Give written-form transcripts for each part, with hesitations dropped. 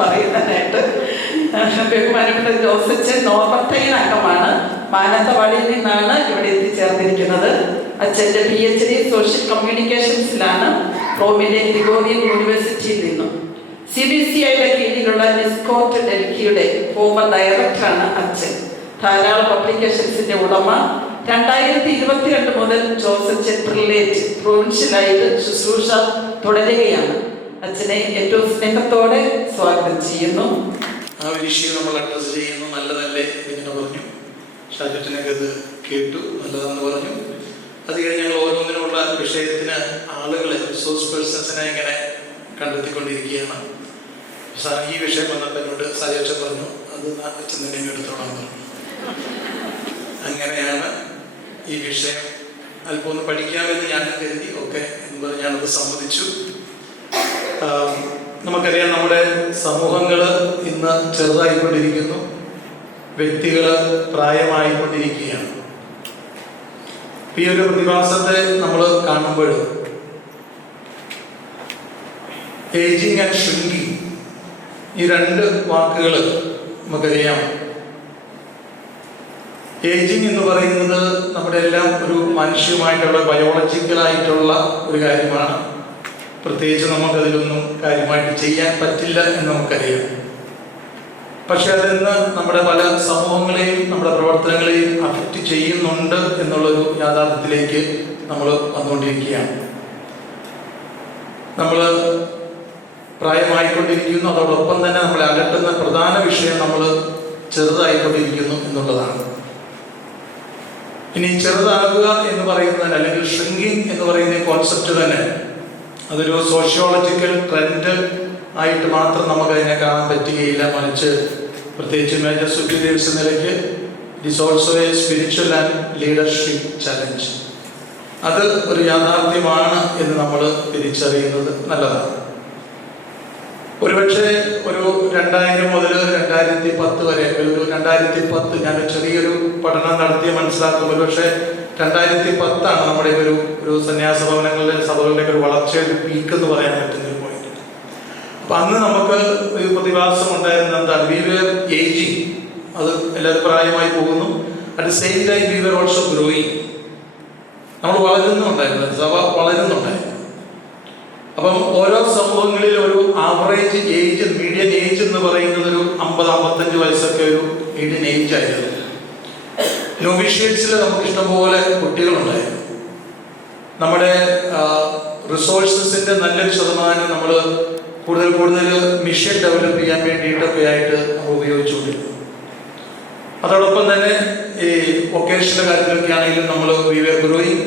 പറയുന്നതായിട്ട്. ബഹുമാനപ്പെട്ട ജോസച്ചൻ നോർമത്തൈൻ അംഗമാണ്. മാനന്തവാടിയിൽ നിന്നാണ് ഇവിടെ എത്തിച്ചേർന്നിരിക്കുന്നത്. അച്ഛൻ്റെ PhD സോഷ്യൽ കമ്മ്യൂണിക്കേഷൻസിലാണ് റോമിലെ ഗ്രിഗോറിയൻ യൂണിവേഴ്സിറ്റിയിൽ നിന്നും. CBCIയുടെ കീഴിലുള്ള നിസ്കോട്ട് ഡൽഹിയുടെ ഫോമർ ഡയറക്ടറാണ് അച്ഛൻ. ധാരാളം പബ്ലിക്കേഷൻസിന്റെ ഉടമ. 2022 മുതൽ ജോസച്ചൻ പ്രിവിലേജ് പ്രൊവിൻഷ്യലായിട്ട് ശുശ്രൂഷ തുടരുകയാണ്. അച്ഛനെ ഏറ്റവും സ്നേഹത്തോടെ സ്വാഗതം ചെയ്യുന്നു. ആ ഒരു ഇഷ്യൂ നമ്മൾ അഡ്രസ് ചെയ്യുന്നു. നല്ലതല്ലേ എന്നിങ്ങനെ പറഞ്ഞു. ഷാജറ്റിനൊക്കെ അത് കേട്ടു, നല്ലതെന്ന് പറഞ്ഞു. അത് കഴിഞ്ഞ് ഞങ്ങൾ ഓരോന്നിനുമുള്ള വിഷയത്തിന് ആളുകളെ, റിസോഴ്സ് പേഴ്സൺസിനെ ഇങ്ങനെ കണ്ടെത്തിക്കൊണ്ടിരിക്കുകയാണ്. ഈ വിഷയം വന്നപ്പോൾ എന്നോട് സാജേഷൻ പറഞ്ഞു, അത് അച്ഛൻ തന്നെ എടുത്തോളാൻ പറഞ്ഞു. അങ്ങനെയാണ് ഈ വിഷയം അല്പം ഒന്ന് പഠിക്കാമെന്ന് ഞാൻ കരുതി. ഓക്കെ എന്ന് പറഞ്ഞ് ഞാനത് സമ്മതിച്ചു. നമുക്കറിയാം, നമ്മുടെ സമൂഹങ്ങൾ ഇന്ന് ചെറുതായിക്കൊണ്ടിരിക്കുന്നു, വ്യക്തികൾ പ്രായമായിക്കൊണ്ടിരിക്കുകയാണ്. ഈ ഒരു പ്രതിഭാസത്തെ നമ്മൾ കാണുമ്പോൾ ഏജിങ് ആൻഡ് ഷ്രിങ്കിങ്, ഈ രണ്ട് വാക്കുകൾ നമുക്കറിയാം. ഏജിങ് എന്ന് പറയുന്നത് നമ്മുടെ എല്ലാം ഒരു മനുഷ്യമായിട്ടുള്ള ബയോളജിക്കലായിട്ടുള്ള ഒരു കാര്യമാണ്. പ്രത്യേകിച്ച് നമുക്കതിലൊന്നും കാര്യമായിട്ട് ചെയ്യാൻ പറ്റില്ല എന്ന് നമുക്കറിയാം. പക്ഷെ അതിന്ന് നമ്മുടെ പല സമൂഹങ്ങളെയും നമ്മുടെ പ്രവർത്തനങ്ങളെയും അഫക്റ്റ് ചെയ്യുന്നുണ്ട് എന്നുള്ളൊരു യാഥാർത്ഥ്യത്തിലേക്ക് നമ്മൾ വന്നുകൊണ്ടിരിക്കുകയാണ്. നമ്മൾ പ്രായമായിക്കൊണ്ടിരിക്കുന്നു, അതോടൊപ്പം തന്നെ നമ്മളെ അലട്ടുന്ന പ്രധാന വിഷയം നമ്മൾ ചെറുതായിക്കൊണ്ടിരിക്കുന്നു എന്നുള്ളതാണ്. ഇനി ചെറുതാകുക എന്ന് പറയുന്നതിന്, അല്ലെങ്കിൽ ഷ്രിങ്കിങ് എന്ന് പറയുന്ന കോൺസെപ്റ്റ് തന്നെ അതൊരു സോഷ്യോളജിക്കൽ ട്രെൻഡ് ആയിട്ട് മാത്രം നമുക്കതിനെ കാണാൻ പറ്റുകയില്ല. മറിച്ച് പ്രത്യേകിച്ച് മേജർ സുപ്പീരിയേഴ്സ് നിലയ്ക്ക് it is also A spiritual and leadership challenge. അത് ഒരു യാഥാർത്ഥ്യമാണ് എന്ന് നമ്മൾ തിരിച്ചറിയുന്നത് നല്ലതാണ്. ഒരുപക്ഷെ ഒരു 2000 മുതൽ 2010 വരെ, ഒരു 2010 ഞാൻ ചെറിയൊരു പഠനം നടത്തി മനസ്സിലാക്കും. ഒരുപക്ഷെ 2010 നമ്മുടെ ഒരു സന്യാസ ഭവനങ്ങളിലെ സഭകളുടെ ഒരു വളർച്ചയുടെ പീക്ക് എന്ന് പറയാൻ പറ്റുന്ന ഒരു പോയിന്റ്. അപ്പൊ അന്ന് നമുക്ക് ഒരു പ്രതിഭാസം ഉണ്ടായിരുന്ന എന്താണ്, വി വെർ ഏജിങ്, അത് എല്ലാവരും പ്രായമായി പോകുന്നു. At the same time we were also growing, നമ്മൾ വളരുന്നുണ്ടായിരുന്നു, സഭ വളരുന്നുണ്ടായിരുന്നു. അപ്പം ഓരോ സമൂഹങ്ങളിലും ഒരു ആവറേജ് ഏജ്, മീഡിയൻ ഏജ് എന്ന് പറയുന്നത് ഒരു 50-55 വയസ്സൊക്കെ ഒരു മീഡിയൻ ഏജ് ആയിരുന്നു. നോവിഷ്യേറ്റ്സിൽ നമുക്ക് ഇഷ്ടംപോലെ കുട്ടികളുണ്ടായിരുന്നു. നമ്മുടെ റിസോഴ്സസിന്റെ നല്ലൊരു ശതമാനം നമ്മൾ കൂടുതൽ മിഷൻ ഡെവലപ്പ് ചെയ്യാൻ വേണ്ടിയിട്ടൊക്കെ ആയിട്ട് നമ്മൾ ഉപയോഗിച്ചുകൊണ്ടിരുന്നു. അതോടൊപ്പം തന്നെ ഈ വൊക്കേഷണൽ കാര്യത്തിലൊക്കെ ആണെങ്കിലും നമ്മൾ വി വെർ ഗ്രോയിങ്.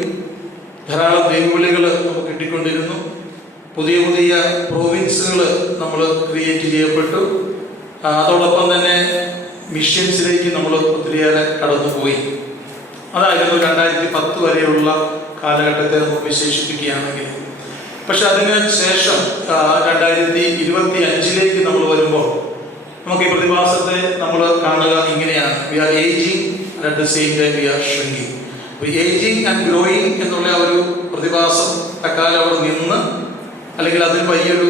ധാരാളം വെല്ലുവിളികൾ നമുക്ക് കിട്ടിക്കൊണ്ടിരുന്നു. പുതിയ പുതിയ പ്രൊവിൻസുകൾ നമ്മൾ ക്രിയേറ്റ് ചെയ്യപ്പെട്ടു. അതോടൊപ്പം തന്നെ മിഷൻസിലേക്ക് നമ്മൾ ഒത്തിരിയേറെ കടന്നുപോയി. അതായിരുന്നു 2010 വരെയുള്ള കാലഘട്ടത്തെ നമുക്ക് വിശേഷിപ്പിക്കുകയാണെങ്കിൽ. പക്ഷെ അതിന് ശേഷം 2025 നമ്മൾ വരുമ്പോൾ നമുക്ക് ഈ പ്രതിഭാസത്തെ നമ്മൾ കാണുക ഇങ്ങനെയാണ്: we are ageing at the same time we are shrinking. Ageing and growing എന്നുള്ള ഒരു പ്രതിഭാസം തക്കാലം അവിടെ നിന്ന്, അല്ലെങ്കിൽ അതിൽ വലിയൊരു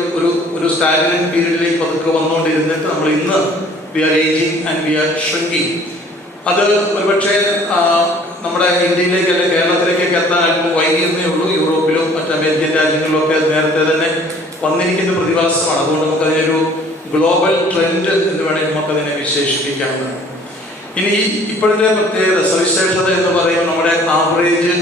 ഒരു സ്റ്റാഗ്നന്റ് പീരീഡിലേക്ക് പതുക്കെ വന്നുകൊണ്ടിരുന്നിട്ട് നമ്മൾ ഇന്ന് we are ageing and we are shrinking. അത് ഒരുപക്ഷെ നമ്മുടെ ഇന്ത്യയിലേക്ക് അല്ലെങ്കിൽ കേരളത്തിലേക്കൊക്കെ എത്താൻ അല്പം വൈകിയെന്നേ ഉള്ളൂ. യൂറോപ്പിലും മറ്റ് അമേരിക്കൻ രാജ്യങ്ങളിലൊക്കെ നേരത്തെ തന്നെ വന്നിരിക്കുന്ന പ്രതിഭാസമാണ്. അതുകൊണ്ട് നമുക്കതിനൊരു ഗ്ലോബൽ ട്രെൻഡ് എന്ന് വേണമെങ്കിൽ നമുക്കതിനെ വിശേഷിപ്പിക്കാവുന്നതാണ്. ഇനി ഇപ്പോഴത്തെ പ്രത്യേകത, സവിശേഷത എന്ന് പറയുമ്പോൾ നമ്മുടെ ആവറേജ്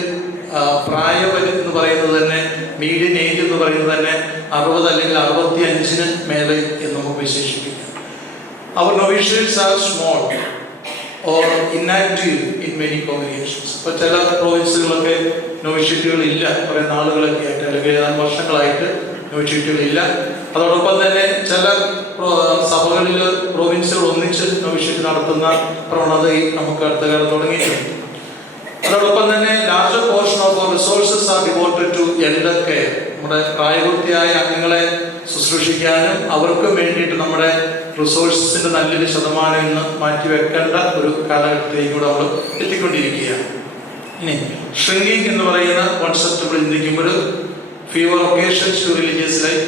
പ്രായപരിധി എന്ന് പറയുന്നത് തന്നെ, മീഡിയൻ ഏജ് എന്ന് പറയുന്നത് തന്നെ 60 അല്ലെങ്കിൽ 65 മേലെ എന്ന് നമുക്ക് വിശേഷിപ്പിക്കാം. അവർ novitiates are small or inactive in many congregations. ഇപ്പോൾ ചില പ്രൊവിൻസുകളൊക്കെ നോവിഷ്യേറ്റുകൾ ഇല്ല, കുറേ നാളുകളൊക്കെ ആയിട്ട് അല്ലെങ്കിൽ ഏതാനും വർഷങ്ങളായിട്ട് നോവിഷ്യേറ്റുകളില്ല. അതോടൊപ്പം തന്നെ ചില സഭകളിൽ പ്രൊവിൻസുകൾ ഒന്നിച്ച് നോവിഷ്യേറ്റ് നടത്തുന്ന പ്രവണതയും നമുക്ക് അടുത്ത കാലത്ത് തുടങ്ങിയിട്ടുണ്ട്. അതോടൊപ്പം തന്നെ larger portion of our resources are devoted to elder care. നമ്മുടെ പ്രായപൂർത്തിയായ അംഗങ്ങളെ ശുശ്രൂഷിക്കാനും അവർക്ക് വേണ്ടിയിട്ട് നമ്മുടെ റിസോഴ്സസിന്റെ നല്ലൊരു ശതമാനം ഇന്ന് മാറ്റിവെക്കേണ്ട ഒരു കാലഘട്ടത്തിലേക്ക് കൂടെ നമ്മൾ എത്തിക്കൊണ്ടിരിക്കുകയാണ്. ഇനി ഷ്രിങ്കിങ് എന്ന് പറയുന്ന കോൺസെപ്റ്റ് നമ്മൾ ചിന്തിക്കുമ്പോൾ fewer vocations to religious life,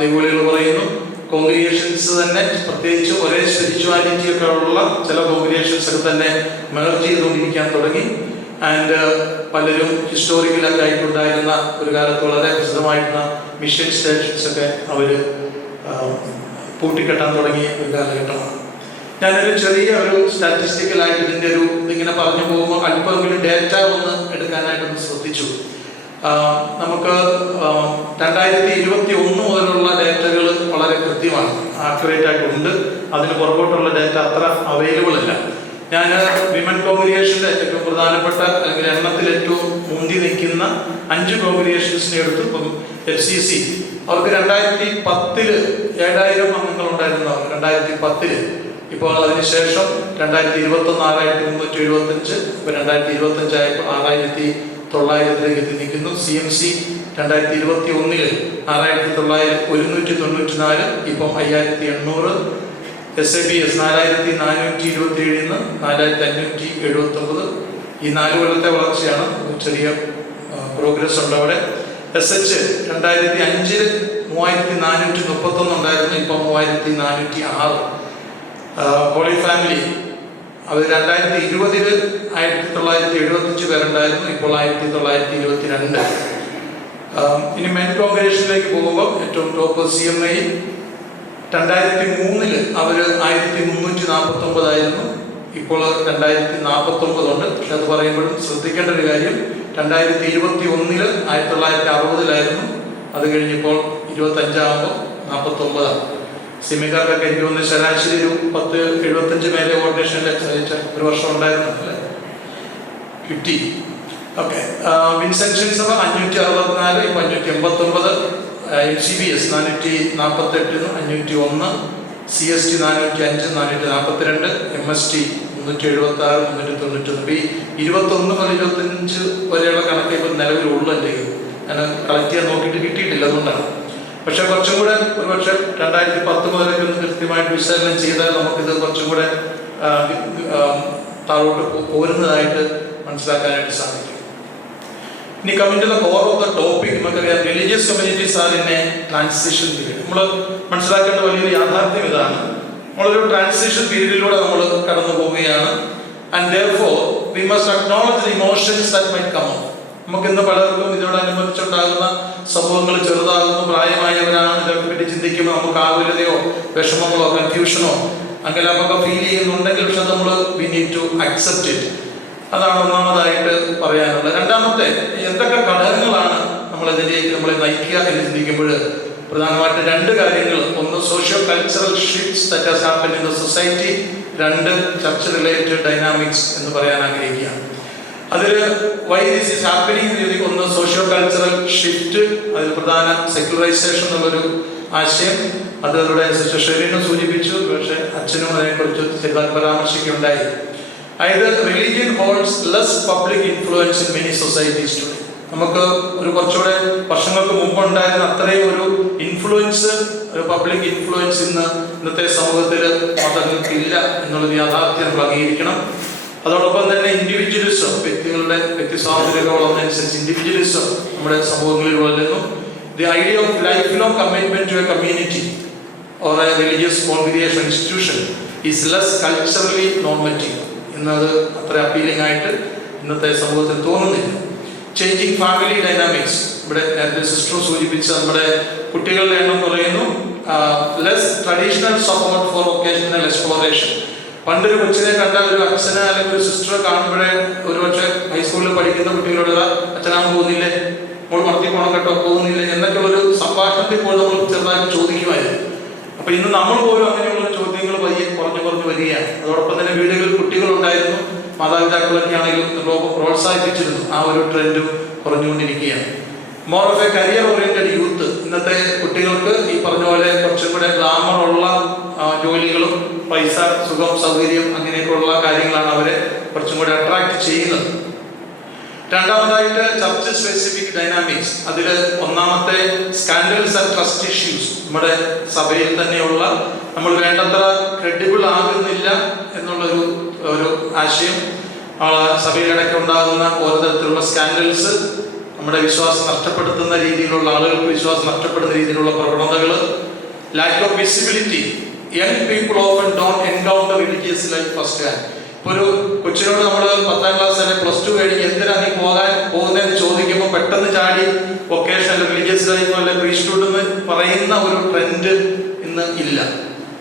ദൈവവിളികൾ പറയുന്നു, കോൺഗ്രിഗേഷൻസ് തന്നെ, പ്രത്യേകിച്ച് ഒരേ സ്പിരിച്വാലിറ്റി ഒക്കെ ഉള്ള ചില കോൺഗ്രിഗേഷൻസ് ഒക്കെ തന്നെ മെർജ് ചെയ്തുകൊണ്ടിരിക്കാൻ തുടങ്ങി. ആൻഡ് പലരും ഹിസ്റ്റോറിക്കലൊക്കെ ആയിട്ടുണ്ടായിരുന്ന ഒരു കാലത്ത് വളരെ പ്രസിദ്ധമായിട്ടുള്ള മിഷൻ സ്റ്റേഷൻസ് ഒക്കെ അവർ പൂട്ടിക്കെട്ടാൻ തുടങ്ങിയ ഒരു കാലഘട്ടമാണ്. ഞാനൊരു ചെറിയ ഒരു സ്റ്റാറ്റിസ്റ്റിക്കലായിട്ട് ഇതിൻ്റെ ഒരു ഇതിങ്ങനെ പറഞ്ഞു പോകുമ്പോൾ അല്പമെങ്കിലും ഡേറ്റ ഒന്ന് എടുക്കാനായിട്ടൊന്ന് ശ്രദ്ധിച്ചു. നമുക്ക് 2021 മുതലുള്ള ഡേറ്റകൾ വളരെ കൃത്യമാണ്, ആക്യുറേറ്റ് ആയിട്ടുണ്ട്. അതിന് പുറകോട്ടുള്ള ഡേറ്റ അത്ര അവൈലബിൾ അല്ല. ഞാൻ വിമൻ കോൺഗ്രിഗേഷൻ്റെ ഏറ്റവും പ്രധാനപ്പെട്ട അല്ലെങ്കിൽ എണ്ണത്തിൽ ഏറ്റവും മുന്തി നിൽക്കുന്ന 5 കോൺഗ്രിഗേഷൻസിനെ എടുത്തു. ഇപ്പം FCC അവർക്ക് 2010 7,000 അംഗങ്ങൾ ഉണ്ടായിരുന്നവർ 2010. ഇപ്പോൾ അതിനുശേഷം 2021 6,375, ഇപ്പോൾ 2025 ആയപ്പോൾ 6,900 എത്തി നിൽക്കുന്നു. CMC 2021 6,194, ഇപ്പം 5,800. SABS 4,427 4,579. ഈ 4 കൊല്ലത്തെ വളർച്ചയാണ്, ചെറിയ പ്രോഗ്രസ് ഉണ്ട് അവിടെ. SH 2005 3,431 ഉണ്ടായിരുന്നു, ഇപ്പം 3,406. ഹോളി ഫാമിലി അവർ 2020 1,975 പേരുണ്ടായിരുന്നു, ഇപ്പോൾ 1,922. ഇനി മെൻ കോൺഗ്രിഗേഷനിലേക്ക് പോകുമ്പോൾ ഏറ്റവും ടോപ്പ് CMI 2003 അവർ 1,349 ആയിരുന്നു, ഇപ്പോൾ 2,049 ഉണ്ട്. പക്ഷെ അത് പറയുമ്പോഴും ശ്രദ്ധിക്കേണ്ട ഒരു കാര്യം, 2021 1960 അത് കഴിഞ്ഞിപ്പോൾ 25 ആകുമ്പോൾ 49. സിമിക്കാർക്കൊക്കെ എനിക്ക് തോന്നുന്നു ശരാശരി ഒരു 10-75 മേലെ ഓർഡിനേഷനിൽ ഒരു വർഷം ഉണ്ടായിരുന്നു അല്ലേ, 50. ഓക്കെ. വിൻസെൻഷൻ സഭ 564, ഇപ്പോൾ 589. MCBS 448, 501. CST 405, 442. MST 376, 391. ഈ 21 മുതൽ 25 വരെയുള്ള കണക്ക് ഇപ്പം നിലവിലുള്ളൂ. അല്ലെങ്കിൽ ഞാൻ കളക്ട് ചെയ്യാൻ നോക്കിയിട്ട് കിട്ടിയിട്ടില്ല, അതുകൊണ്ടാണ്. പക്ഷെ കുറച്ചും കൂടെ ഒരുപക്ഷെ 2010 മുതലൊക്കെ ഒന്ന് കൃത്യമായിട്ട് വിശകലനം ചെയ്താൽ നമുക്കിത് കുറച്ചും കൂടെ താഴോട്ട് പോരുന്നതായിട്ട് മനസ്സിലാക്കാനായിട്ട് സാധിക്കും. ഇനി coming to the core of the topic, നമുക്കറിയാം religious communities are in a transition period. നമ്മൾ മനസ്സിലാക്കേണ്ട വലിയൊരു യാഥാർത്ഥ്യം ഇതാണ്, നമ്മളൊരു ട്രാൻസിഷൻ പീരീഡിലൂടെ നമ്മൾ കടന്നു പോവുകയാണ്. And therefore we must acknowledge the emotions that might come up. നമുക്കിന്ന് പലർക്കും ഇതിനോടനുബന്ധിച്ചുണ്ടാകുന്ന സമൂഹങ്ങൾ ചെറുതാകുന്നു, പ്രായമായവരാണ്, ഇതൊക്കെ പറ്റി ചിന്തിക്കുമ്പോൾ നമുക്ക് ആകുലതയോ വിഷമങ്ങളോ കൺഫ്യൂഷനോ അങ്ങനെ നമുക്ക് ഫീൽ ചെയ്യുന്നുണ്ടെങ്കിൽ പക്ഷെ നമ്മൾ we need to accept it. അതാണ് ഒന്നാമതായിട്ട് പറയാനുള്ളത്. രണ്ടാമത്തെ, എന്തൊക്കെ ഘടകങ്ങളാണ് നമ്മളിതിലേക്ക് നമ്മളെ നയിക്കുക എന്ന് ചിന്തിക്കുമ്പോൾ പ്രധാനമായിട്ട് 2 കാര്യങ്ങൾ. ഒന്ന്, socio cultural shifts that has happened in the society. 2, church related dynamics എന്ന് പറയാൻ ആഗ്രഹിക്കുകയാണ്. അതിൽ വൈ ദിസ് ഈസ് ഹാപ്പനിങ്, ഒന്ന് സോഷ്യോ കൾച്ചറൽ ഷിഫ്റ്റ്, അതിൽ പ്രധാന സെക്യുലറൈസേഷൻ എന്നുള്ളൊരു ആശയം. അത് അതിലൂടെ ഷെറിനും സൂചിപ്പിച്ചു, പക്ഷേ അച്ഛനും അതിനെക്കുറിച്ച് ചെറുതായി പരാമർശിക്കുകയുണ്ടായി. അതായത് religion holds less public influence in many societies today. നമുക്ക് ഒരു കുറച്ചുകൂടെ വർഷങ്ങൾക്ക് മുമ്പ് ഉണ്ടായിരുന്ന അത്രയും ഒരു ഇൻഫ്ലുവൻസ്, ഒരു പബ്ലിക് ഇൻഫ്ലുവൻസ് ഇന്നത്തെ സമൂഹത്തിൽ മതങ്ങൾക്കില്ല എന്നുള്ളൊരു യാഥാർത്ഥ്യം നമ്മൾ അംഗീകരിക്കണം. അതോടൊപ്പം തന്നെ ഇൻഡിവിജ്വലിസം, വ്യക്തികളുടെ വ്യക്തി സ്വാതന്ത്ര്യമൊക്കെ വളർന്നതനുസരിച്ച് ഇൻഡിവിജ്വലിസം നമ്മുടെ സമൂഹങ്ങളിൽ വളരുന്നു. The idea of life long commitment to a community or a religious congregation institution is less culturally normative എന്നത് അത്ര അപ്പീലിംഗ് ആയിട്ട് ഇന്നത്തെ സമൂഹത്തിൽ തോന്നുന്നില്ല. ചേഞ്ചിങ് ഫാമിലി ഡൈനാമിക്സ്, ഇവിടെ നേരത്തെ സിസ്റ്റർ സൂചിപ്പിച്ച നമ്മുടെ കുട്ടികളുടെ എണ്ണം കുറയുന്നു. Less traditional support for vocational exploration. പണ്ടൊരു കൊച്ചിനെ കണ്ടാൽ ഒരു അച്ഛനെ അല്ലെങ്കിൽ ഒരു സിസ്റ്ററെ കാണുമ്പോഴേ ഒരുപക്ഷെ ഹൈസ്കൂളിൽ പഠിക്കുന്ന കുട്ടികളോട് അച്ഛനാൻ പോകുന്നില്ലേ, മോൾ വളർത്തി പോകണം കേട്ടോ, പോകുന്നില്ലേ എന്നൊക്കെയുള്ളൊരു സംഭാഷണത്തിൽ പോലും നമ്മൾ ചെറുതായിട്ട് ചോദിക്കുമായിരുന്നു. അപ്പൊ ഇന്ന് നമ്മൾ പോലും അങ്ങനെയുള്ള ചോദ്യങ്ങൾ പയ്യെ കുറഞ്ഞു വരികയാണ്. അതോടൊപ്പം തന്നെ വീടുകളിൽ കുട്ടികളുണ്ടായിരുന്നു, മാതാപിതാക്കളൊക്കെ ആണെങ്കിലും പ്രോത്സാഹിപ്പിച്ചിരുന്നു. ആ ഒരു ട്രെൻഡും കുറഞ്ഞുകൊണ്ടിരിക്കുകയാണ്. More of a career oriented youth. ഇന്നത്തെ കുട്ടികൾക്ക് ഈ പറഞ്ഞ പോലെ കുറച്ചും കൂടെ ഗ്ലാമറുള്ള ജോലികളും പൈസ, സുഖം, സൗകര്യം അങ്ങനെയൊക്കെയുള്ള കാര്യങ്ങളാണ് അവരെ കുറച്ചും കൂടെ അട്രാക്ട് ചെയ്യുന്നത്. രണ്ടാമതായിട്ട് ചർച്ച് സ്പെസിഫിക് ഡൈനാമിക്സ്. അതിൽ ഒന്നാമത്തെ സ്കാൻഡൽസ് ആൻഡ് ട്രസ്റ്റ് ഇഷ്യൂസ്. നമ്മുടെ സഭയിൽ തന്നെയുള്ള നമ്മൾ വേണ്ടത്ര ക്രെഡിബിൾ ആകുന്നില്ല എന്നുള്ളൊരു ആശയം. സഭയിലിടയ്ക്ക് ഉണ്ടാകുന്ന ഓരോ തരത്തിലുള്ള സ്കാൻഡൽസ് നമ്മുടെ വിശ്വാസം നഷ്ടപ്പെടുത്തുന്ന രീതിയിലുള്ള, ആളുകൾക്ക് വിശ്വാസം നഷ്ടപ്പെടുന്ന രീതിയിലുള്ള പ്രവണതകൾ. lack of visibility. Young people often don't encounter religious life first hand. ഇപ്പോൾ ഒരു കൊച്ചിനോട് നമ്മൾ 10ാം ക്ലാസ് അല്ലെങ്കിൽ +2 കഴിഞ്ഞ് എന്തിനാ നീ പോകുന്നതെന്ന് ചോദിക്കുമ്പോൾ പെട്ടെന്ന് ചാടി വൊക്കേഷണൽ റിലീജിയസ് ലൈഫ് അല്ലെങ്കിൽ പ്രീസ്റ്റ്ഹുഡ് എന്ന് പറയുന്ന ഒരു ട്രെൻഡ് ഇന്ന് ഇല്ല.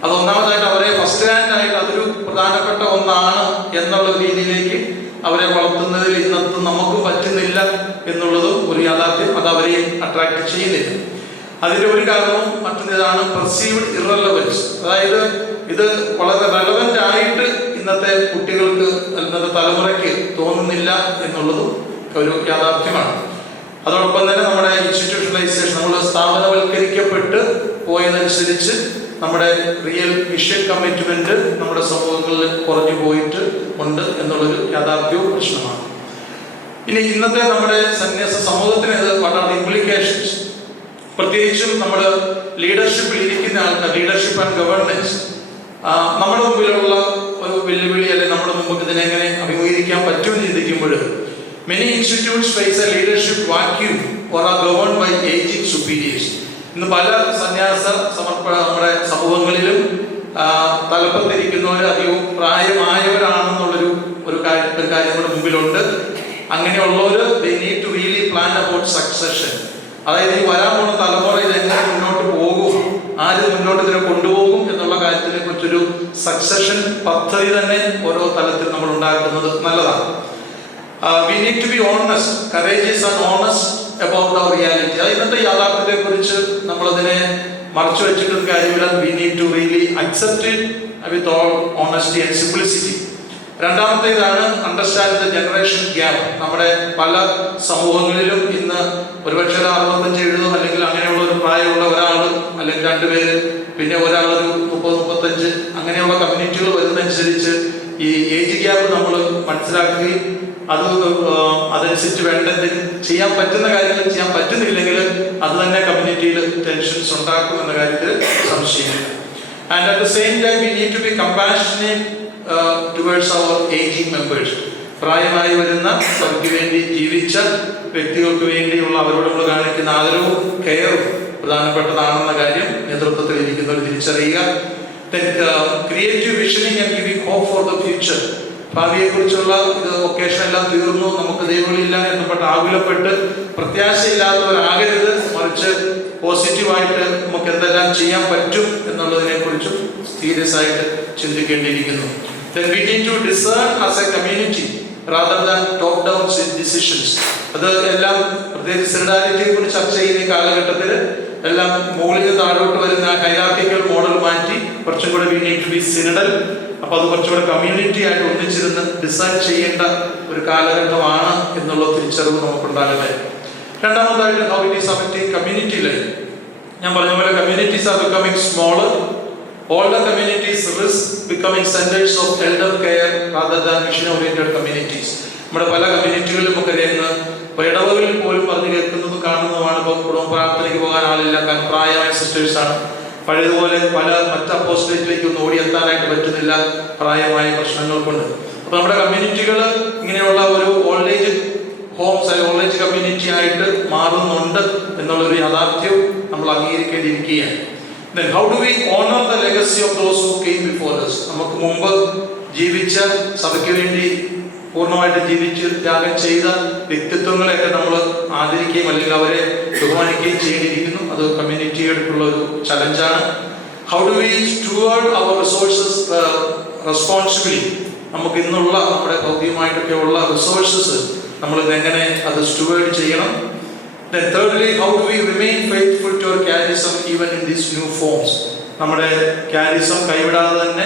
അത് ഒന്നാമതായിട്ട് അവരെ ഫസ്റ്റ് ഹാൻഡ് ആയിട്ട് അതൊരു പ്രധാനപ്പെട്ട ഒന്നാണ് എന്നുള്ള രീതിയിലേക്ക് അവരെ വളർത്തുന്നതിൽ ഇന്നത്തെ നമുക്ക് പറ്റുന്നില്ല എന്നുള്ളതും ഒരു യാഥാർത്ഥ്യം. അത് അവരെയും അട്രാക്ട് ചെയ്യുന്നില്ല. അതിൻ്റെ ഒരു കാരണവും മറ്റൊന്നിതാണ് പെർസീവ്ഡ് ഇറലവൻസ്. അതായത് ഇത് വളരെ റെലവൻ്റ് ആയിട്ട് ഇന്നത്തെ കുട്ടികൾക്ക്, ഇന്നത്തെ തലമുറയ്ക്ക് തോന്നുന്നില്ല എന്നുള്ളതും ഒരു യാഥാർത്ഥ്യമാണ്. അതോടൊപ്പം തന്നെ നമ്മുടെ ഇൻസ്റ്റിറ്റ്യൂഷണലൈസേഷൻ, നമ്മൾ സ്ഥാപനവൽക്കരിക്കപ്പെട്ട് പോയതനുസരിച്ച് നമ്മുടെ റിയൽ മിഷൻ കമ്മിറ്റ്മെന്റ് നമ്മുടെ സമൂഹങ്ങളിൽ കുറഞ്ഞു പോയിട്ട് ഉണ്ട് എന്നുള്ളൊരു യാഥാർത്ഥ്യവും പ്രശ്നമാണ്. ഇനി ഇന്നത്തെ നമ്മുടെ സന്യാസ സമൂഹത്തിന് ഇത് വാട്ട് ആർ ദി ഇംപ്ലിക്കേഷൻസ്? പ്രത്യേകിച്ചും നമ്മൾ ലീഡർഷിപ്പിൽ ഇരിക്കുന്ന ആൾക്കാർ, ലീഡർഷിപ്പ് ആൻഡ് ഗവേണൻസ്, നമ്മുടെ മുമ്പിലുള്ള ഒരു വെല്ലുവിളി അല്ലെങ്കിൽ നമ്മുടെ മുമ്പ് ഇതിനെങ്ങനെ അഭിമുഖീകരിക്കാൻ പറ്റുമെന്ന് ചിന്തിക്കുമ്പോൾ many institutes face a leadership vacuum or are governed by ageing superiors. ഇന്ന് പല സന്യാസ നമ്മുടെ സമൂഹങ്ങളിലും തലപ്പത്തിരിക്കുന്നവർ അധികവും പ്രായമായവരാണെന്നുള്ളൊരു കാര്യം കൂടെ മുമ്പിലുണ്ട്. അങ്ങനെയുള്ളവർ they need to really plan about succession. അതായത് ഈ വരാൻ പോകുന്ന തലമുറ ഇതെങ്ങനെ മുന്നോട്ട് പോകും, ആര് മുന്നോട്ട് ഇതിനെ കൊണ്ടുപോകും എന്നുള്ള കാര്യത്തിനെ കുറിച്ചൊരു സക്സഷൻ പദ്ധതി തന്നെ ഓരോ തലത്തിൽ നമ്മൾ ഉണ്ടാക്കുന്നത് നല്ലതാണ്. We need to be honest, courageous and honest about our reality. ഇന്നത്തെ യാഥാർത്ഥ്യത്തെ കുറിച്ച് നമ്മളതിനെ മറച്ചു വെച്ചിട്ട് കാര്യമില്ല. We need to really accept it with all honesty and simplicity. രണ്ടാമത്തേതാണ് അണ്ടർസ്റ്റാൻഡ് ദ ജനറേഷൻ ഗ്യാപ്പ്. നമ്മുടെ പല സമൂഹങ്ങളിലും ഇന്ന് ഒരുപക്ഷെ 65-70 അല്ലെങ്കിൽ അങ്ങനെയുള്ള ഒരു പ്രായമുള്ള ഒരാൾ അല്ലെങ്കിൽ 2 പേര്, പിന്നെ ഒരാളൊരു 30-35 അങ്ങനെയുള്ള കമ്മ്യൂണിറ്റികൾ വരുന്നതനുസരിച്ച് ഈ ഏജ് ഗ്യാപ്പ് നമ്മൾ മനസ്സിലാക്കുകയും അതനുസരിച്ച് വേണ്ട ചെയ്യാൻ പറ്റുന്ന കാര്യങ്ങൾ ചെയ്യാൻ പറ്റുന്നില്ലെങ്കിൽ അത് തന്നെ കമ്മ്യൂണിറ്റിയിൽ ടെൻഷൻസ് ഉണ്ടാക്കും എന്ന കാര്യത്തിൽ സംശയമില്ല. And at the same time we need to be compassionate towards our aging members. പ്രായമായി വരുന്ന അവർക്ക് വേണ്ടി ജീവിച്ച വ്യക്തികൾക്ക് വേണ്ടിയുള്ള അവരോട് നമ്മൾ കാണിക്കുന്ന ആദരവും കെയറും പ്രധാനപ്പെട്ടതാണെന്ന കാര്യം നേതൃത്വത്തിൽ ഇരിക്കുന്നവർ തിരിച്ചറിയുക. Creative visioning and giving hope for the future. ഭാവിയെ കുറിച്ചുള്ള ഇത് വൊക്കേഷൻ എല്ലാം തീർന്നു, നമുക്ക് ദൈവങ്ങളില്ല എന്നുപെട്ട് ആകുലപ്പെട്ട് പ്രത്യാശയില്ലാത്തവരാകരുത്, മറിച്ച് പോസിറ്റീവായിട്ട് നമുക്ക് എന്തെല്ലാം ചെയ്യാൻ പറ്റും എന്നുള്ളതിനെ കുറിച്ചും സീരിയസ് ആയിട്ട് ചിന്തിക്കേണ്ടിയിരിക്കുന്നു. Then we need to discern as a community rather than top-down decisions. അത് എല്ലാം പ്രത്യേകിച്ച് സിനഡാലിറ്റിയെ കുറിച്ച് ചർച്ച ചെയ്യുന്ന ഈ കാലഘട്ടത്തിൽ എല്ലാം മുകളിൽ താഴോട്ട് വരുന്ന ഹൈറാർക്കിക്കൽ മോഡൽ മാറ്റി കുറച്ചും കൂടെ we need to be synodal. അപ്പോൾ അത് കുറച്ചുകൂടെ കമ്മ്യൂണിറ്റി ആയിട്ട് ഒന്നിച്ചിരുന്ന് ഡിസൈൻ ചെയ്യേണ്ട ഒരു കാലഘട്ടമാണ് എന്നുള്ള തിരിച്ചറിവ് നമുക്കുണ്ടാകട്ടെ. രണ്ടാമതായിട്ട് how it is affecting community life. ഞാൻ പറഞ്ഞ പോലെ communities are becoming smaller. Older communities risk becoming centers of elder care rather than mission-oriented communities. നമ്മുടെ പല കമ്മ്യൂണിറ്റികളിലും നമുക്ക് ഇടവകളിൽ പോലും പറഞ്ഞു കേൾക്കുന്നതും കാണുന്നതുമാണ്. ഇപ്പോൾ കുടുംബ പ്രാർത്ഥനയ്ക്ക് പോകാൻ ആളില്ല, കാരണം പ്രായമായ സിസ്റ്റേഴ്സാണ്. പഴയതുപോലെ പല മറ്റ് അപ്പോസ്റ്റേറ്റിലേക്ക് ഒന്നും ഓടിയെത്താനായിട്ട് പറ്റുന്നില്ല, പ്രായമായ പ്രശ്നങ്ങൾ കൊണ്ട്. അപ്പോൾ നമ്മുടെ കമ്മ്യൂണിറ്റികൾ ഇങ്ങനെയുള്ള ഒരു old age homes, old age community ആയിട്ട് മാറുന്നുണ്ട് എന്നുള്ളൊരു യാഥാർത്ഥ്യം നമ്മൾ അംഗീകരിക്കേണ്ടിയിരിക്കുകയാണ്. Then how do we honor the legacy of those who came before us? നമുക്ക് മുമ്പ് ജീവിച്ച, സഭയ്ക്ക് വേണ്ടി പൂർണ്ണമായിട്ട് ജീവിച്ച് ത്യാഗം ചെയ്ത വ്യക്തിത്വങ്ങളെയൊക്കെ നമ്മൾ ആദരിക്കുകയും അല്ലെങ്കിൽ അവരെ ബഹുമാനിക്കുകയും ചെയ്തിരിക്കുന്നു. അത് കമ്മ്യൂണിറ്റിയോടുള്ള ഒരു ചലഞ്ചാണ്. How do we steward our resources responsibly? നമുക്ക് ഇന്നുള്ള നമ്മുടെ ഭൗതികമായിട്ടൊക്കെ ഉള്ള റിസോഴ്സസ് നമ്മൾ എങ്ങനെ അത് സ്റ്റുവേർഡ് ചെയ്യണം. Then thirdly, how do we remain faithful to our charism even in these new forms? നമ്മുടെ charism കൈവിടാതെ തന്നെ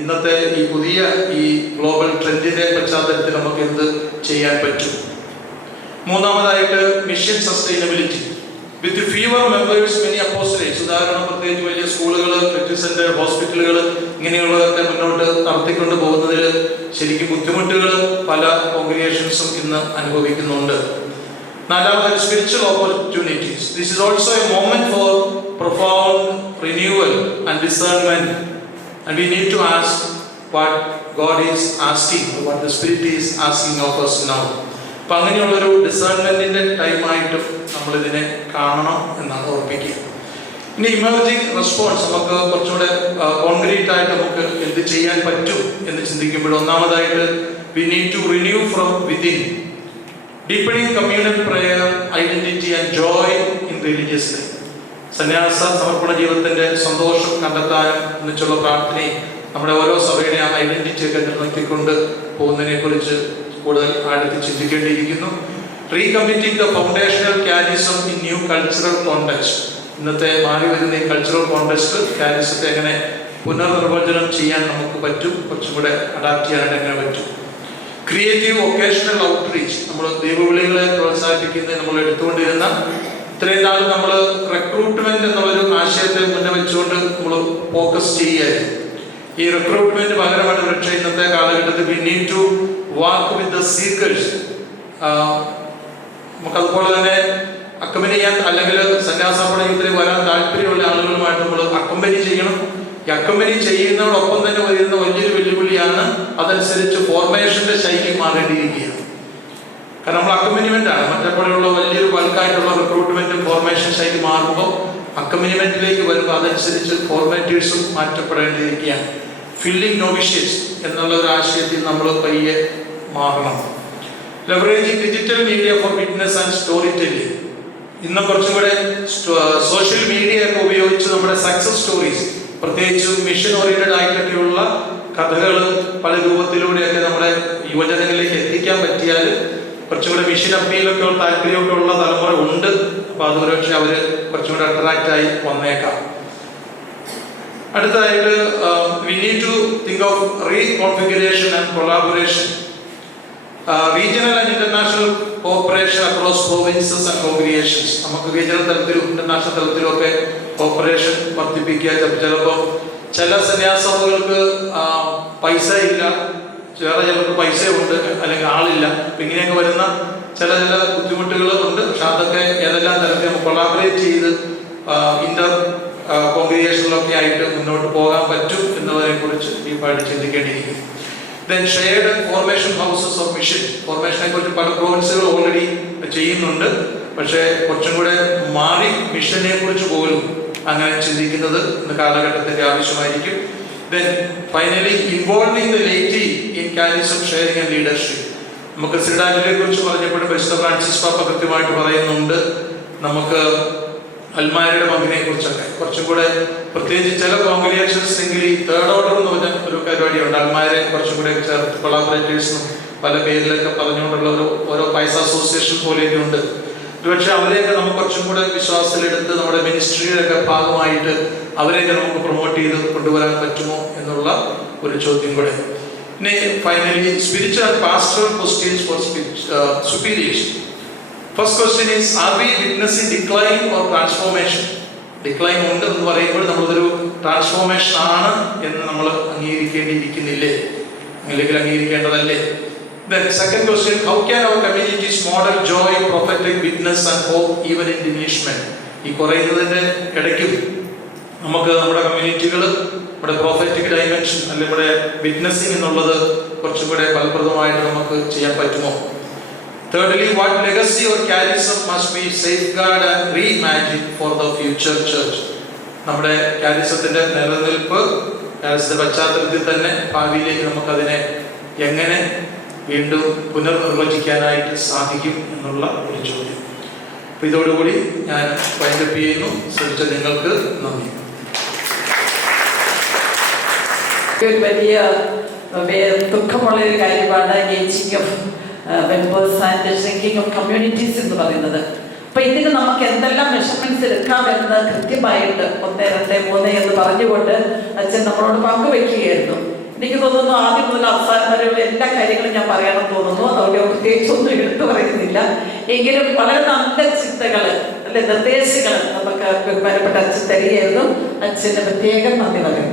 ഇന്നത്തെ ഈ പുതിയ ഈ ഗ്ലോബൽ ട്രെൻഡിന്റെ പശ്ചാത്തലത്തിൽ നമുക്ക് എന്ത് ചെയ്യാൻ പറ്റും. മൂന്നാമതായിട്ട് മിഷൻ സസ്റ്റൈനബിലിറ്റി. വിത്ത് ഫീവർ മെമ്പേഴ്സ് മെനി അപ്പോസ്റ്റലേറ്റ്സ്. ഉദാഹരണം പ്രത്യേകിച്ച് വലിയ സ്കൂളുകൾ, മെഡിക്കൽ സെന്റർ, ഹോസ്പിറ്റലുകൾ ഇങ്ങനെയുള്ളതൊക്കെ മുന്നോട്ട് നടത്തിക്കൊണ്ട് പോകുന്നതിൽ ശരിക്കും ബുദ്ധിമുട്ടുകൾ പല കോൺഗ്രിഗേഷൻസും ഇന്ന് അനുഭവിക്കുന്നുണ്ട്. നാലാമത് spiritual opportunities. This is also a moment for profound renewal and discernment. And we need to ask what God is asking, what the spirit is asking of us now. അപ്പം അങ്ങനെയുള്ളൊരു ഡിസേൺമെന്റിന്റെ ടൈമായിട്ടും നമ്മളിതിനെ കാണണം എന്നാണ് ഓർപ്പിക്കുക. ഇനി ഇമേർജിംഗ് റെസ്പോൺസ്, നമുക്ക് കുറച്ചുകൂടെ concrete ആയിട്ട് നമുക്ക് എന്ത് ചെയ്യാൻ പറ്റും എന്ന് ചിന്തിക്കുമ്പോൾ ഒന്നാമതായിട്ട് we need to renew from within, deepening communal prayer, identity and joy in religious life. സന്യാസ സമർപ്പണ ജീവിതത്തിന്റെ സന്തോഷം കണ്ടെത്താനും ഒന്നിച്ചുള്ള പ്രാർത്ഥനയും നമ്മുടെ ഓരോ സഭയുടെ ആ ഐഡന്റിറ്റിയൊക്കെ നിലനിർത്തിക്കൊണ്ട് പോകുന്നതിനെ കുറിച്ച് കൂടുതൽ ആഴത്തിൽ ചിന്തിക്കേണ്ടിയിരിക്കുന്നു. Recommitting the foundational charism in new cultural context, ഇന്നത്തെ മാറി വരുന്ന ഈ കൾച്ചറൽ കോണ്ടെക്സ്റ്റ് കാരിസത്തെ എങ്ങനെ പുനർനിർവചനം ചെയ്യാൻ നമുക്ക് പറ്റും, കുറച്ചും കൂടെ അഡാപ്റ്റ് ചെയ്യാനായിട്ട് എങ്ങനെ പറ്റും. ക്രിയേറ്റീവ് വൊക്കേഷണൽ ഔട്ട്റീച്ച്, നമ്മൾ ദൈവവിളികളെ പ്രോത്സാഹിപ്പിക്കുന്നത് നമ്മൾ എടുത്തുകൊണ്ടിരുന്ന ഇത്രയും നാൾ നമ്മൾ റിക്രൂട്ട്മെന്റ് എന്നുള്ളൊരു ആശയത്തെ മുന്നേ വെച്ചുകൊണ്ട് നമ്മൾ ഫോക്കസ് ചെയ്യുകയായിരുന്നു. ഈ റിക്രൂട്ട്മെന്റ് പകരമായിട്ട് പക്ഷേ ഇന്നത്തെ കാലഘട്ടത്തിൽ we need to walk with the seekers. നമുക്കതുപോലെ തന്നെ അക്കമ്പനി ചെയ്യാൻ അല്ലെങ്കിൽ സന്യാസമർപ്പണ ജീവിതത്തിൽ വരാൻ താല്പര്യമുള്ള ആളുകളുമായിട്ട് നമ്മൾ അക്കമ്പനി ചെയ്യണം. ഈ അക്കമ്പനി ചെയ്യുന്നതോടൊപ്പം തന്നെ വരുന്ന വലിയൊരു വെല്ലുവിളിയാണ് അതനുസരിച്ച് ഫോർമേഷന്റെ ശൈലി മാറേണ്ടിയിരിക്കുകയാണ്. കാരണം നമ്മൾ അക്കമ്പനിമെന്റ് ആണ്, മറ്റേപോലെയുള്ള വലിയൊരു ബൾക്കായിട്ടുള്ള റിക്രൂട്ട്മെന്റും ഫോർമേഷൻ ശൈലി മാറുമ്പോൾ അക്കമ്പനിമെന്റിലേക്ക് വരുമ്പോൾ അതനുസരിച്ച് ഫോർമാറ്റീവ്സും മാറ്റപ്പെടേണ്ടിയിരിക്കുകയാണ്. ഫില്ലിംഗ് നോവിഷ്യസ് എന്നുള്ള ഒരു ആശയത്തിൽ നമ്മൾ പയ്യെ മാറണം. Leveraging digital media for witness and storytelling, ഇന്ന് കുറച്ചും കൂടെ സോഷ്യൽ മീഡിയ ഒക്കെ ഉപയോഗിച്ച് നമ്മുടെ സക്സസ് സ്റ്റോറീസ്, പ്രത്യേകിച്ച് മിഷൻ ഓറിയന്റഡ് ആയിട്ടൊക്കെയുള്ള കഥകൾ പല രൂപത്തിലൂടെയൊക്കെ നമ്മുടെ യുവജനങ്ങളിലേക്ക് എത്തിക്കാൻ പറ്റിയാൽ കുറച്ചും കൂടെ മിഷൻ അപ്പീലൊക്കെ താല്പര്യമൊക്കെ ഉള്ള തലമുറ ഉണ്ട്. അപ്പൊ അത് ഒരുപക്ഷെ അവര് കുറച്ചും കൂടെ അട്രാക്റ്റ് ആയി വന്നേക്കാം. അടുത്തതായിട്ട് we need to think of reconfiguration and collaboration, regional and international cooperation across provinces and congregations. നമുക്ക് റീജിയണൽ തലത്തിലും ഇന്റർനാഷണൽ തലത്തിലും ഒക്കെ കോപ്പറേഷൻ വർദ്ധിപ്പിക്കുക. ചിലപ്പോൾ ചില സന്യാസങ്ങൾക്ക് പൈസ ഇല്ല, വേറെ ചിലർക്ക് പൈസ ഉണ്ട് അല്ലെങ്കിൽ ആളില്ല. അപ്പം ഇങ്ങനെയൊക്കെ വരുന്ന ചില ബുദ്ധിമുട്ടുകൾ ഉണ്ട്. പക്ഷെ അതൊക്കെ ഏതെല്ലാം തരത്തിൽ നമുക്ക് കൊളാബറേറ്റ് ചെയ്ത് ഇന്റർ കോൺഗ്രിഗേഷനിലൊക്കെ ആയിട്ട് മുന്നോട്ട് പോകാൻ പറ്റും എന്നതിനെ കുറിച്ച് ഡീപ്പായിട്ട് ചിന്തിക്കേണ്ടിയിരിക്കും. Then shared formation houses of mission, ഫോർമേഷനെ കുറിച്ച് പല പ്രോവിൻസുകൾ ഓൾറെഡി ചെയ്യുന്നുണ്ട്. പക്ഷേ കുറച്ചും കൂടെ മാറി മിഷനെ കുറിച്ച് പോലും അങ്ങനെ ചിന്തിക്കുന്നത് ഇന്ന് കാലഘട്ടത്തിന്റെ ആവശ്യമായിരിക്കും. Then finally involving the laity in charism sharing and leadership. നമുക്ക് സിഡാറ്റിനെ കുറിച്ച് പറഞ്ഞപ്പോഴും പരിശുദ്ധ ഫ്രാൻസിസ് പാപ്പ കൃത്യമായിട്ട് പറയുന്നുണ്ട് നമുക്ക് അൽമാരയുടെ പങ്കിനെ കുറിച്ചൊക്കെ കുറച്ചും കൂടെ, പ്രത്യേകിച്ച് ചില കോൺഗ്രിഗേഷൻസ് എങ്കിൽ ഈ തേർഡ് ഓർഡർ എന്ന് പറഞ്ഞ ഒരു പരിപാടിയുണ്ട്. അൽമാരെ കുറച്ചും കൂടെ ചേർത്ത് കൊളാബറേറ്റേഴ്സും പല പേരിലൊക്കെ പറഞ്ഞുകൊണ്ടുള്ള ഓരോ പൈസ അസോസിയേഷൻ പോലെയൊക്കെ ഉണ്ട്. ഒരുപക്ഷെ അവരെയൊക്കെ നമുക്ക് കുറച്ചും കൂടെ വിശ്വാസത്തിലെടുത്ത് നമ്മുടെ മിനിസ്ട്രിയുടെ ഒക്കെ ഭാഗമായിട്ട് അവരെയൊക്കെ നമുക്ക് പ്രൊമോട്ട് ചെയ്ത് കൊണ്ടുവരാൻ പറ്റുമോ എന്നുള്ള ഒരു ചോദ്യം കൂടെ. ഇനി finally spiritual and pastoral questions for superiors. First question is, are we witnessing decline or transformation? Decline ഉണ്ട് എന്ന് പറയുമ്പോൾ നമ്മളതൊരു ട്രാൻസ്ഫോർമേഷൻ ആണ് എന്ന് നമ്മൾ അംഗീകരിക്കേണ്ടിയിരിക്കുന്നില്ലേ, അല്ലെങ്കിൽ അംഗീകരിക്കേണ്ടതല്ലേ? Then second question, how can our communities model joy, prophetic witness and hope even in diminishment? ഈ കുറയുന്നതിന്റെ ഇടയ്ക്കും നമുക്ക് നമ്മുടെ കമ്മ്യൂണിറ്റികൾ നമ്മുടെ പ്രോഫറ്റിക് ഡയമെൻഷൻ അല്ലെങ്കിൽ നമ്മുടെ വിറ്റ്നസിംഗ് എന്നുള്ളത് കുറച്ചും കൂടെ ഫലപ്രദമായിട്ട് നമുക്ക് ചെയ്യാൻ പറ്റുമോ? Thirdly, what legacy or charism must be safeguarded and reimagined for the future church? നമ്മുടെ കാരിസത്തിന്റെ നിലനിൽപ്പ്, കാരിസത്തിന്റെ പശ്ചാത്തലത്തിൽ തന്നെ ഭാവിയിലേക്ക് നമുക്കതിനെ എങ്ങനെ വീണ്ടും പുനർനിർവചിക്കാനായിട്ട് സാധിക്കും എന്നുള്ള ഒരു ചോദ്യം. അപ്പോൾ ഇതോടുകൂടി ഞാൻ വൈൻഡപ്പ് ചെയ്യുന്നു. ശ്രമിച്ച നിങ്ങൾക്ക് നന്ദി. ഒരു വലിയ ദുഃഖമുള്ള ഒരു കാര്യമാണ് ageing of members and shrinking of communities എന്ന് പറയുന്നത്. അപ്പൊ ഇതിന് നമുക്ക് എന്തെല്ലാം മെഷർമെന്റ്സ് എടുക്കാമെന്ന് കൃത്യമായിട്ട് 1, 2, 3 എന്ന് പറഞ്ഞുകൊണ്ട് അച്ഛൻ നമ്മളോട് പങ്കുവെക്കുകയായിരുന്നു. എനിക്ക് തോന്നുന്നു ആദ്യം മുതൽ അവസാനം വരെയുള്ള എല്ലാ കാര്യങ്ങളും ഞാൻ പറയാമെന്ന് തോന്നുന്നു. അതുകൊണ്ട് പ്രത്യേകിച്ചൊന്നും എടുത്തു പറയുന്നില്ല. എങ്കിലും വളരെ നല്ല ചിന്തകൾ അല്ലെ നിർദ്ദേശങ്ങൾ നമുക്ക് ബഹുമാനപ്പെട്ട അച്ഛൻ തരികയായിരുന്നു. അച്ഛന് പ്രത്യേകം നന്ദി പറയുന്നു.